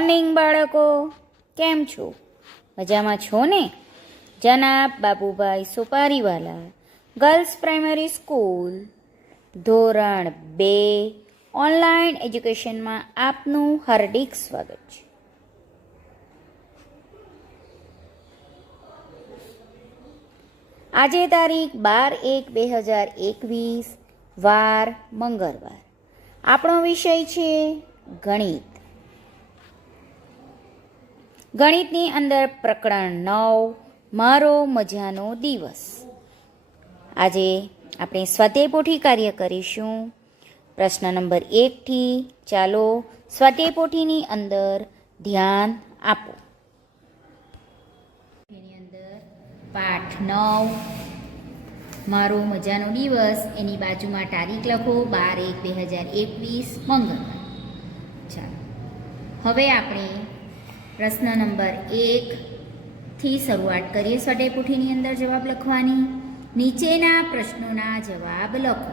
Morning બાળકો, કેમ છો? મજામાં છો ને? જનાબ, Babubhai, Sopariwala, girls primary school, ધોરણ બે, ઓનલાઈન એજ્યુકેશનમાં આપનું હાર્દિક સ્વાગત છે. આજે તારીખ બાર એક બે હજાર એકવીસ, વાર મંગળવાર. આપણો વિષય છે ગણિત. ગણિતની અંદર પ્રકરણ નવ, મારો મજાનો દિવસ. આજે આપણે સ્વાધ્યાય કાર્ય કરીશું. પ્રશ્ન નંબર એકથી ચાલો સ્વાધ્યાય અંદર ધ્યાન આપો. એની અંદર પાઠ નવ, મારો મજાનો દિવસ. એની બાજુમાં તારીખ લખો, બાર એક બે હજાર એકવીસ, મંગળવાર. ચાલો. હવે આપણે પ્રશ્ન નંબર એકથી શરૂઆત કરીએ સ્વટેપુઠીની અંદર જવાબ લખવાની. નીચેના પ્રશ્નોના જવાબ લખો.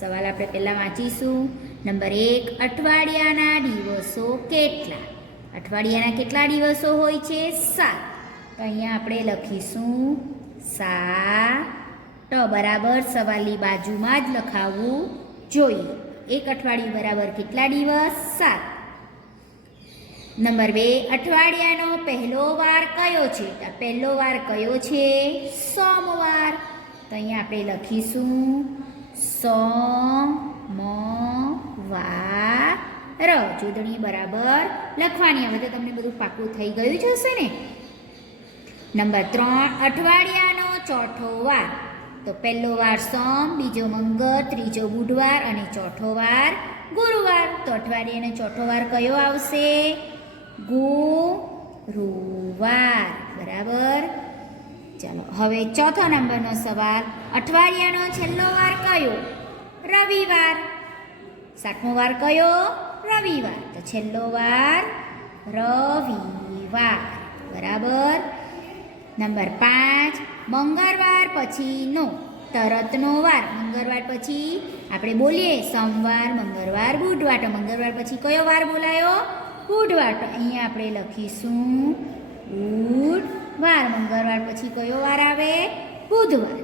સવાલ આપણે પહેલાં વાંચીશું. નંબર એક, અઠવાડિયાના દિવસો કેટલા? અઠવાડિયાના કેટલા દિવસો હોય છે? સાત. તો અહીંયા આપણે લખીશું સાત. બરાબર સવાલની બાજુમાં જ લખાવવું જોઈએ. એક અઠવાડિયું બરાબર કેટલા દિવસ? સાત. નંબર બે, અઠવાડિયાનો પહેલો વાર કયો છે? પહેલો વાર કયો છે? સોમવાર. તો અહીંયા આપણે લખીશું, સોમવાર. જોડણી બરાબર લખવાની. હવે તો તમને બધું પાકું થઈ ગયું જ હશે ને? નંબર ત્રણ, અઠવાડિયાનો ચોથો વાર. તો પહેલો વાર સોમ, બીજો મંગળ, ત્રીજો બુધવાર અને ચોથો વાર ગુરુવાર. તો અઠવાડિયાનો ચોથો વાર કયો આવશે? ગુરુવાર. બરાબર? ચાલો, હવે ચોથો નંબરનો સવાલ. અઠવાડિયાનો છેલ્લો વાર કયો? રવિવાર. સાતમો વાર કયો? રવિવાર. તો છેલ્લો વાર રવિવાર. બરાબર? નંબર પાંચ, મંગળવાર પછીનો, તરતનો વાર. મંગળવાર પછી આપણે બોલીએ, સોમવાર, મંગળવાર, બુધવાર. તો મંગળવાર પછી કયો વાર બોલાયો? બુધવાર તો અહીંયા આપણે લખીશું બુધવાર મંગળવાર પછી કયો વાર આવે? બુધવાર.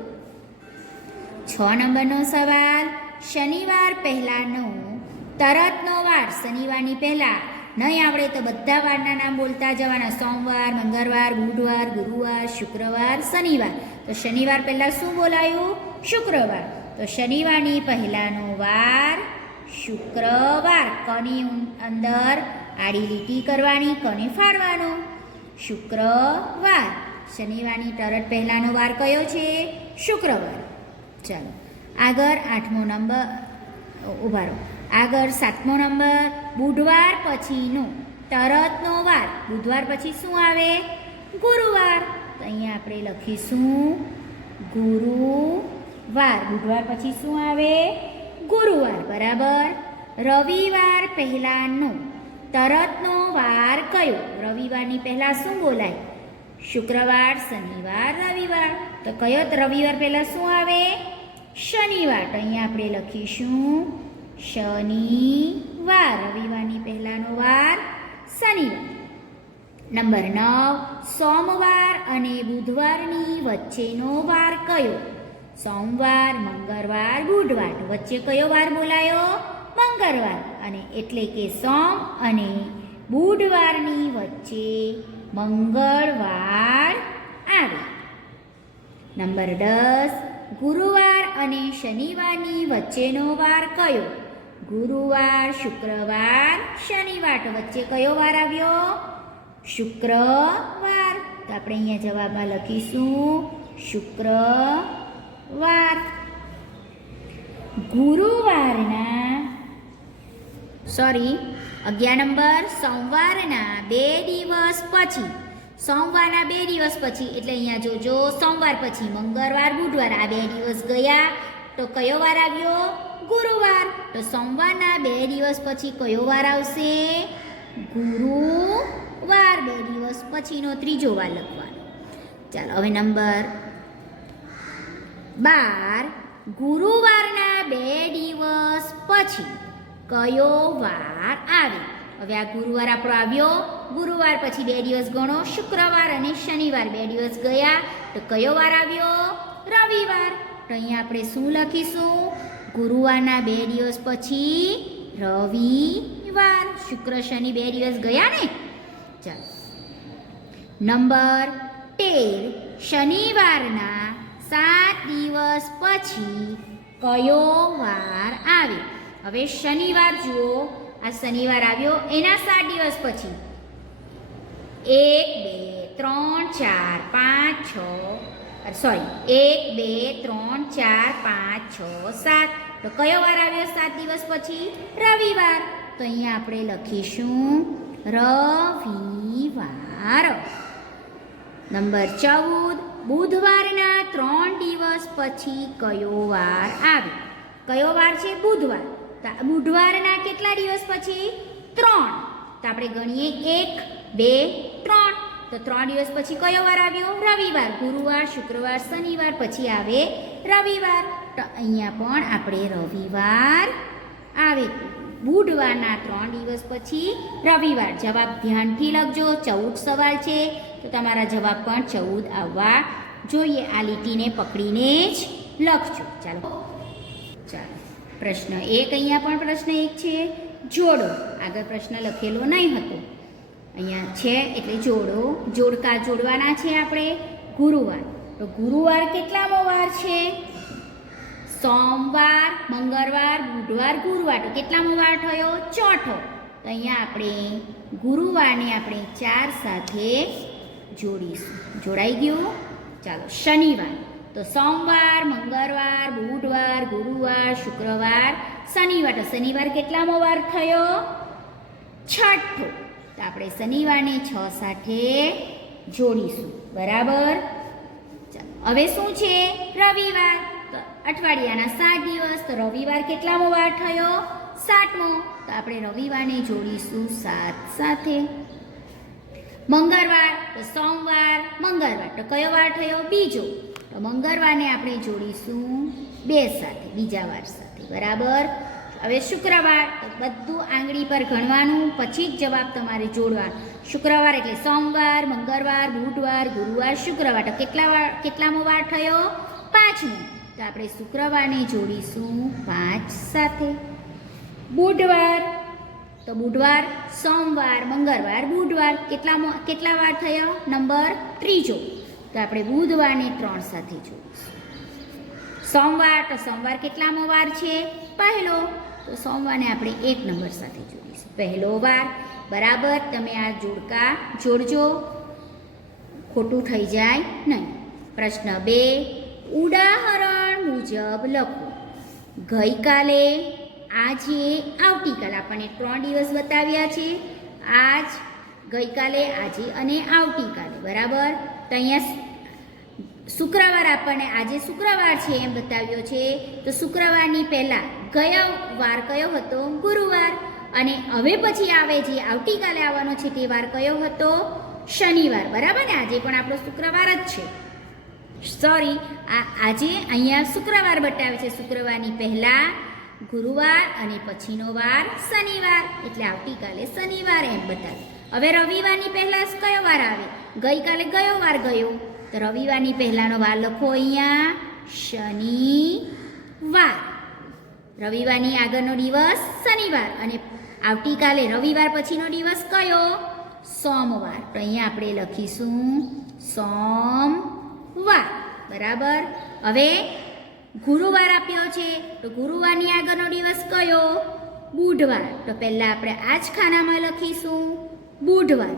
છ નંબરનો સવાલ, શનિવાર પહેલાંનો, તરતનો વાર, શનિવારની પહેલાં. નહીં આવડે તો બધા વારના નામ બોલતા જવાના. સોમવાર, મંગળવાર, બુધવાર, ગુરુવાર, શુક્રવાર, શનિવાર. તો શનિવાર પહેલાં શું બોલાયું? શુક્રવાર. તો શનિવારની પહેલાંનો વાર શુક્રવાર. કની અંદર આડી લીટી કરવાની, કને ફાડવાનો? શુક્રવાર. શનિવારની તરત પહેલાંનો વાર કયો છે? શુક્રવાર. ચાલો, આગળ આઠમો નંબર ઊભા રહો. આગળ સાતમો નંબર, બુધવાર પછીનો, તરતનો વાર. બુધવાર પછી શું આવે? ગુરુવાર. તો અહીંયા આપણે લખીશું, ગુરુવાર. બુધવાર પછી શું આવે? ગુરુવાર. બરાબર? રવિવાર પહેલાંનો. તરતનો વાર કયો? રવિવારની પહેલાં શું બોલાય? શુક્રવાર, શનિવાર, રવિવાર. તો કયો રવિવાર પહેલાં શું આવે? શનિવાર. તો અહીંયા આપણે લખીશું શનિવાર. રવિવારની પહેલાંનો વાર શનિવાર. નંબર નવ, સોમવાર અને બુધવારની વચ્ચેનો વાર કયો? સોમવાર, મંગળવાર, બુધવાર. વચ્ચે કયો વાર બોલાયો? મંગળવાર. અને એટલે કે સોમ અને બુધવારની વચ્ચે મંગળવાર આવે. નંબર દસ, ગુરુવાર અને શનિવારની વચ્ચેનો વાર કયો? ગુરુવાર, શુક્રવાર શનિવાર વચ્ચે કયો વાર આવ્યો? શુક્રવાર. તો આપણે અહીંયા જવાબમાં લખીશું શુક્રવાર. ગુરુવારના સોરી, અગિયાર નંબર, સોમવારના બે દિવસ પછી, સોમવારના બે દિવસ પછી, એટલે અહીંયા જોજો, સોમવાર પછી, મંગળવાર, બુધવાર, આ બે દિવસ ગયા, તો કયો વાર આવ્યો? ગુરુવાર. તો સોમવારના બે દિવસ પછી કયો વાર આવશે? ગુરુવાર. બે દિવસ પછીનો ત્રીજો વાર લખવાનો. ચાલો, હવે નંબર બાર. ગુરુવારના બે દિવસ પછી. કયો વાર આવે? હવે આ ગુરુવાર આપણો આવ્યો. ગુરુવાર પછી બે દિવસ ગણો. શુક્રવાર અને શનિવાર બે દિવસ ગયા. તો કયો વાર આવ્યો? રવિવાર. તો અહીંયા આપણે શું લખીશું? ગુરુવારના બે દિવસ પછી રવિવાર. શુક્ર, શનિ બે દિવસ ગયા ને? ચાલો. નંબર તેર. શનિવારના સાત દિવસ પછી કયો વાર આવે? હવે શનિવાર જુઓ. આ શનિવાર આવ્યો એના સાત દિવસ પછી. એક, બે, ત્રણ, ચાર, પાંચ, છ સોરી એક, બે, ત્રણ, ચાર, પાંચ, છ, સાત. તો કયો વાર આવ્યો સાત દિવસ પછી? રવિવાર. તો અહીંયા આપણે લખીશું રવિવાર. નંબર ચૌદ. બુધવારના ત્રણ દિવસ પછી કયો વાર આવે કયો વાર છે? બુધવાર. બુધવારના કેટલા દિવસ પછી? ત્રણ. તો આપણે ગણીએ એક, બે, ત્રણ. તો ત્રણ દિવસ પછી કયો વાર આવ્યો? રવિવાર. ગુરુવાર, શુક્રવાર, શનિવાર પછી આવે રવિવાર. તો અહીંયા પણ આપણે રવિવાર આવે. બુધવારના ત્રણ દિવસ પછી રવિવાર. જવાબ ધ્યાનથી લખજો. ચૌદ સવાલ છે. તો તમારા જવાબ પણ ચૌદ આવવા જોઈએ. આ લીટીને પકડીને જ લખજો. ચાલો. પ્રશ્ન. એક અહીંયા પણ પ્રશ્ન એક છે, જોડો. આગળ પ્રશ્ન લખેલો નહીં હતો. અહીંયા છે એટલે જોડો. જોડકા જોડવાના છે આપણે, ગુરુવાર. તો ગુરુવાર કેટલામો વાર છે? સોમવાર, મંગળવાર, બુધવાર, ગુરુવાર. તો કેટલામો વાર થયો? ચોથો. તો અહીંયા આપણે ગુરુવારને આપણે ચાર સાથે જોડીશું. જોડાઈ ગયું? ચાલો, શનિવાર. તો સોમવાર, મંગળવાર, બુધવાર, ગુરુવાર, શુક્રવાર, શનિવાર. તો શનિવાર કેટલામો વાર થયો? છઠ્ઠો. તો આપણે શનિવારને છ સાથે જોડીશું. બરાબર? હવે શું છે? રવિવાર. તો અઠવાડિયાના સાત દિવસ. તો રવિવાર કેટલામો વાર થયો? સાતમો. તો આપણે રવિવારને જોડીશું સાત સાથે. મંગળવાર. તો સોમવાર, મંગળવાર. તો કયો વાર થયો? બીજો. તો મંગળવારને આપણે જોડીશું બે સાથે, બીજા વાર સાથે, બરાબર? હવે શુક્રવાર બધું આંગળી પર ગણવાનું, પછી જ જવાબ તમારે જોડવાનો. શુક્રવાર એટલે સોમવાર, મંગળવાર, બુધવાર, ગુરુવાર, શુક્રવાર. તો કેટલા વાર, કેટલામો વાર થયો? પાંચમો. તો આપણે શુક્રવારને જોડીશું પાંચ સાથે. બુધવાર, તો બુધવાર, સોમવાર, મંગળવાર, બુધવાર. કેટલામો, કેટલા વાર થયો? નંબર ત્રીજો. તો આપણે બુધવારને ત્રણ સાથે જોડીશું સોમવાર, તો સોમવાર કેટલામો વાર છે? પહેલો, તો સોમવારને આપણે એક નંબર સાથે જોડીશું. પહેલો વાર, બરાબર, તમે આ જોડકા જોડજો. ખોટું થઈ જાય નહીં. પ્રશ્ન બે, ઉદાહરણ મુજબ લખો. ગઈકાલે, આજે, આવતીકાલે આપણને ત્રણ દિવસ બતાવ્યા છે. આજ ગઈકાલે, આજે અને આવતીકાલે, બરાબર? તો અહીંયા શુક્રવાર આપણને, આજે શુક્રવાર છે એમ બતાવ્યો છે. તો શુક્રવારની પહેલાં કયો વાર કયો હતો? ગુરુવાર. અને હવે પછી આવે જે આવતીકાલે આવવાનો છે તે વાર કયો હતો? શનિવાર. બરાબર ને? આજે પણ આપણો શુક્રવાર જ છે. સોરી, આ, આજે અહીંયા શુક્રવાર બતાવે છે. શુક્રવારની પહેલાં ગુરુવાર અને પછીનો વાર શનિવાર. એટલે આવતીકાલે શનિવાર એમ બતાવે. હવે રવિવારની પહેલાં કયો વાર આવે? ગઈકાલે કયો વાર ગયો? તો રવિવારની પહેલાંનો વાર લખો અહીંયા, શનિવાર. રવિવારની આગળનો દિવસ શનિવાર અને આવતીકાલે રવિવાર પછીનો દિવસ કયો? સોમવાર. તો અહીંયા આપણે લખીશું સોમવાર. બરાબર? હવે ગુરુવાર આપ્યો છે. તો ગુરુવારની આગળનો દિવસ કયો? બુધવાર. તો પહેલાં આપણે આ જ ખાનામાં લખીશું બુધવાર.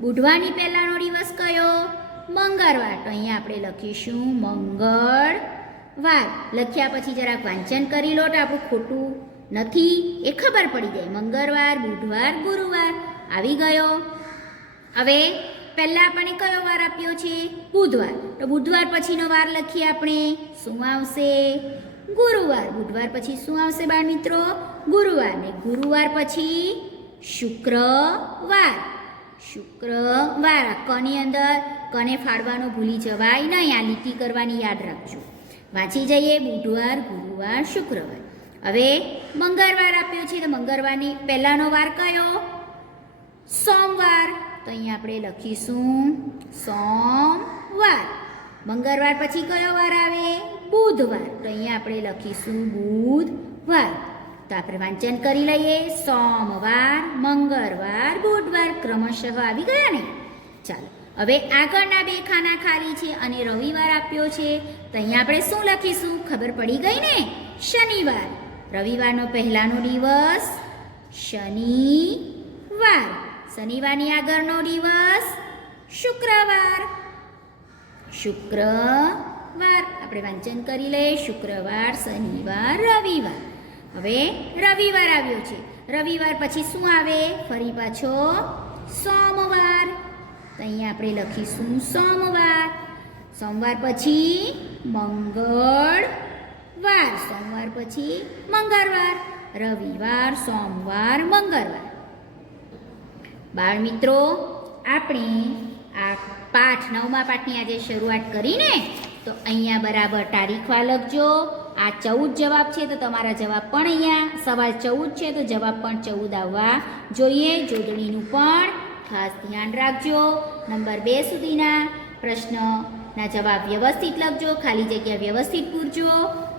બુધવારની પહેલાંનો દિવસ કયો? મંગળવાર. તો અહીંયા આપણે લખીશું મંગળવાર. લખ્યા પછી જરાક વાંચન કરી લો તો આપણું ખોટું નથી. એ ખબર પડી જાય. મંગળવાર, બુધવાર, ગુરુવાર. આવી ગયો. હવે પહેલાં આપણે કયો વાર આપ્યો છે? બુધવાર. તો બુધવાર પછીનો વાર લખીએ આપણે. શું આવશે? ગુરુવાર. બુધવાર પછી શું આવશે બાળ મિત્રો? ગુરુવાર. ને ગુરુવાર પછી શુક્રવાર. શુક્રવાર. કની અંદર કને ફાડવાનું ભૂલી જવાય નહીં. આ લીટી કરવાની યાદ રાખજો. વાંચી જઈએ બુધવાર, ગુરુવાર, શુક્રવાર. હવે મંગળવાર આપ્યો છે. તો મંગળવારની પહેલાંનો વાર કયો? સોમવાર. તો અહીંયા આપણે લખીશું સોમવાર. મંગળવાર પછી કયો વાર આવે? બુધવાર. તો અહીંયા આપણે લખીશું બુધવાર. તો આપણે વાંચન કરી લઈએ. સોમવાર, મંગળવાર, બુધવાર ક્રમશઃ આવી ગયા ને? ચાલો, હવે આગળના બે ખાના ખાલી છે અને રવિવાર આપ્યો છે. તો અહીંયા આપણે શું લખીશું? ખબર પડી ગઈ ને? શનિવાર. રવિવારનો પહેલાનો દિવસ શનિવાર. શનિવારની આગળનો દિવસ શુક્રવાર. શુક્રવાર. આપણે વાંચન કરી લઈએ. શુક્રવાર, શનિવાર, રવિવાર. હવે રવિવાર આવ્યો છે. રવિવાર પછી શું આવે? ફરી પાછો સોમવાર. તો અહીંયા આપણે લખીશું સોમવાર. સોમવાર પછી મંગળવાર. સોમવાર પછી મંગળવાર. રવિવાર, સોમવાર, મંગળવાર. બાળ મિત્રો આપણે આ પાઠ નવમા પાઠની આજે શરૂઆત કરીને તો અહીંયા બરાબર તારીખવા લખજો. આ ચૌદ જવાબ છે તો તમારા જવાબ પણ અહીંયા, સવાલ ચૌદ છે તો જવાબ પણ ચૌદ આવવા જોઈએ. જોડણીનું પણ ખાસ ધ્યાન રાખજો. નંબર બે સુધીના પ્રશ્નના જવાબ વ્યવસ્થિત લખજો, ખાલી જગ્યા વ્યવસ્થિત પૂરજો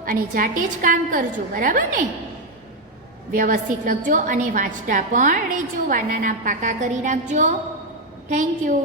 અને જાતે જ કામ કરજો, બરાબર ને? વ્યવસ્થિત લખજો અને વાંચતા પણ રહેજો નામ પાકા કરી નાખજો. Thank you